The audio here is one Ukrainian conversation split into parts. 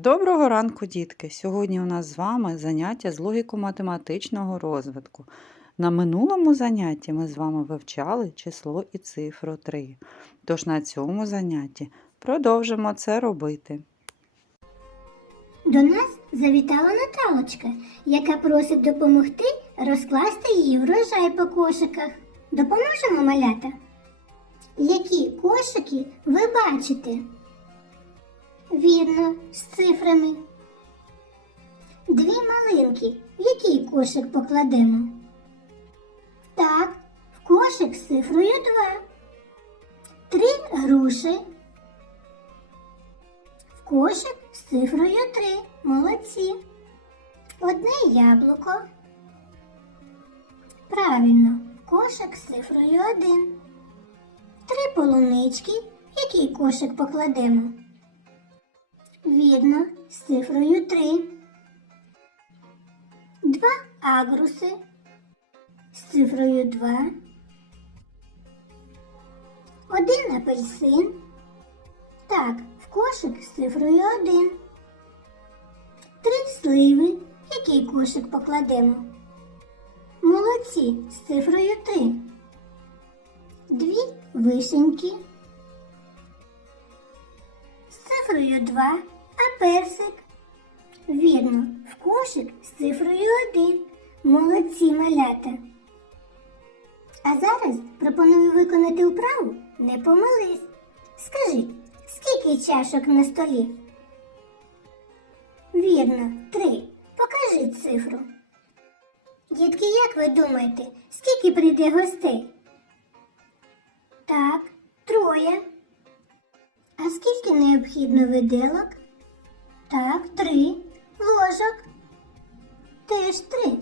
Доброго ранку, дітки! Сьогодні у нас з вами заняття з логіко-математичного розвитку. На минулому занятті ми з вами вивчали число і цифру 3. Тож на цьому занятті продовжимо це робити. До нас завітала Наталочка, яка просить допомогти розкласти її врожай по кошиках. Допоможемо малята? Які кошики ви бачите? Вірно, з цифрами. Дві малинки. В який кошик покладемо? Так, в кошик з цифрою 2. Три груші. В кошик з цифрою 3. Молодці. Одне яблуко. Правильно, в кошик з цифрою 1. Три полунички. В який кошик покладемо? Вірно, з цифрою 3. Два агруси з цифрою 2. Один апельсин. Так, в кошик з цифрою 1. Три сливи. Який кошик покладемо? Молодці з цифрою 3. Дві вишеньки. Цифрою 2. А персик. Вірно, в кошик з цифрою 1. Молодці малята. А зараз пропоную виконати вправу Не помились. Скажіть, скільки чашок на столі? Вірно, три. Покажіть цифру. Дітки, як ви думаєте, скільки прийде гостей? Так, троє. А скільки необхідно виделок? Так, три. Ложок. Теж три.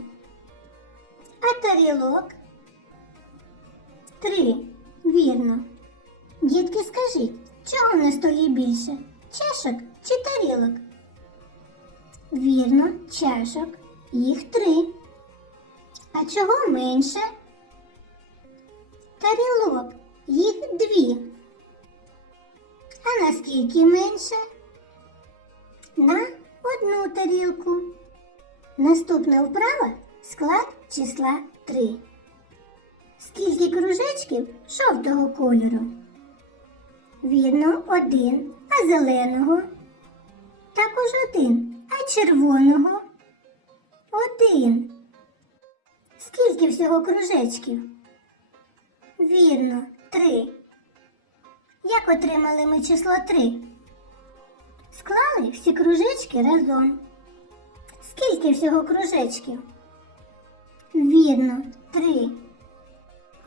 А тарілок? Три. Вірно. Дітки, скажіть, чого на столі більше? Чашок чи тарілок? Вірно, чашок. Їх три. А чого менше? Тарілок. Їх дві. А наскільки менше? На одну тарілку. Наступна вправа склад числа 3. Скільки кружечків жовтого кольору? Вірно, один, а зеленого. Також один, а червоного. Один. Скільки всього кружечків? Вірно, три. Як отримали ми число три? Склали всі кружечки разом. Скільки всього кружечків? Вірно, три.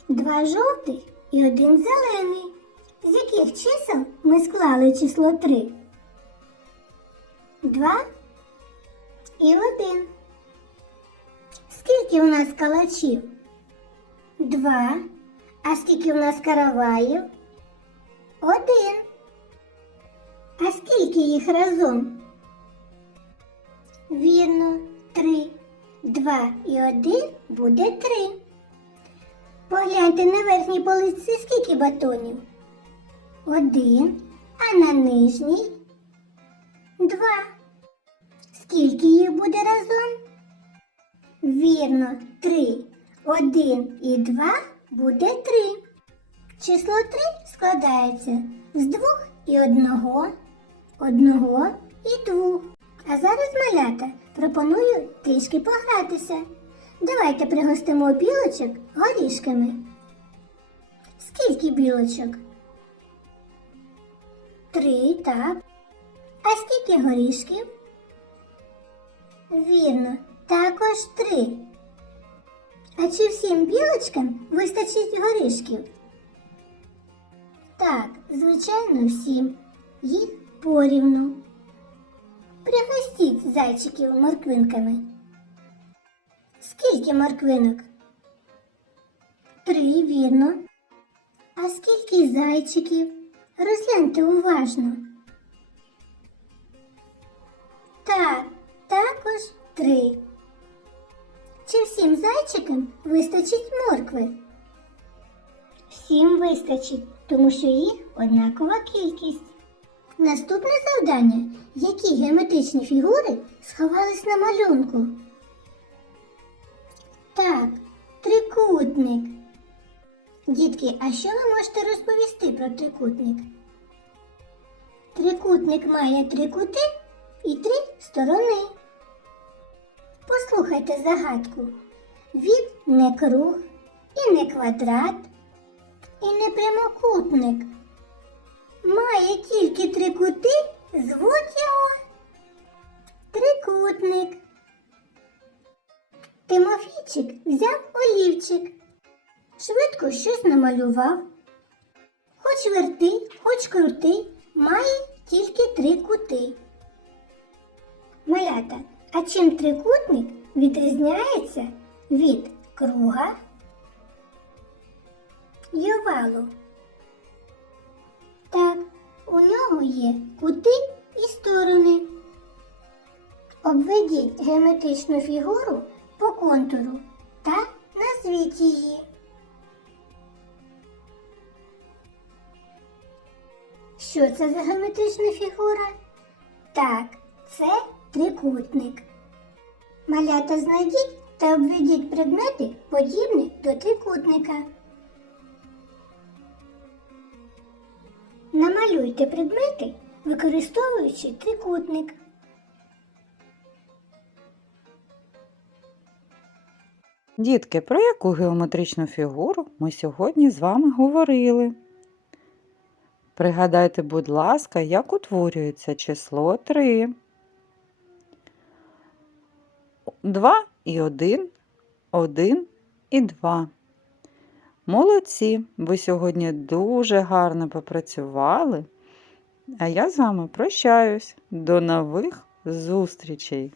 Два жовтих і один зелений. З яких чисел ми склали число три? Два і один. Скільки у нас калачів? Два. А скільки у нас караваїв? Один. А скільки їх разом? Вірно, три. Два і один буде три. Погляньте на верхній полиці скільки батонів? Один. А на нижній? Два. Скільки їх буде разом? Вірно, три. Один і два буде три. Число три складається з двох і одного, одного і двох. А зараз малята пропоную трішки погратися. Давайте пригостимо білочок горішками. Скільки білочок? Три, так. А скільки горішків? Вірно, також три. А чи всім білочкам вистачить горішків? Так, звичайно, всім. Їх порівну. Пригостіть зайчиків морквинками. Скільки морквинок? Три, вірно. А скільки зайчиків? Розгляньте уважно. Так, також три. Чи всім зайчикам вистачить моркви? Всім вистачить, тому що їх однакова кількість. Наступне завдання. Які геометричні фігури сховались на малюнку? Так, трикутник. Дітки, а що ви можете розповісти про трикутник? Трикутник має три кути і три сторони. Послухайте загадку. Він не круг, і не квадрат, і не прямокутник. Має тільки три кути, звуть його трикутник. Тимофійчик взяв олівчик, швидко щось намалював. Хоч верти, хоч крути, має тільки три кути. Малята, а чим трикутник відрізняється від круга й овалу? Так, у нього є кути і сторони. Обведіть геометричну фігуру по контуру та назвіть її. Що це за геометрична фігура? Так, це трикутник. Малята знайдіть та обведіть предмети, подібні до трикутника. Намалюйте предмети, використовуючи трикутник. Дітки, про яку геометричну фігуру ми сьогодні з вами говорили? Пригадайте, будь ласка, як утворюється число 3. 2 і 1, 1 і 2. Молодці! Ви сьогодні дуже гарно попрацювали. А я з вами прощаюсь. До нових зустрічей!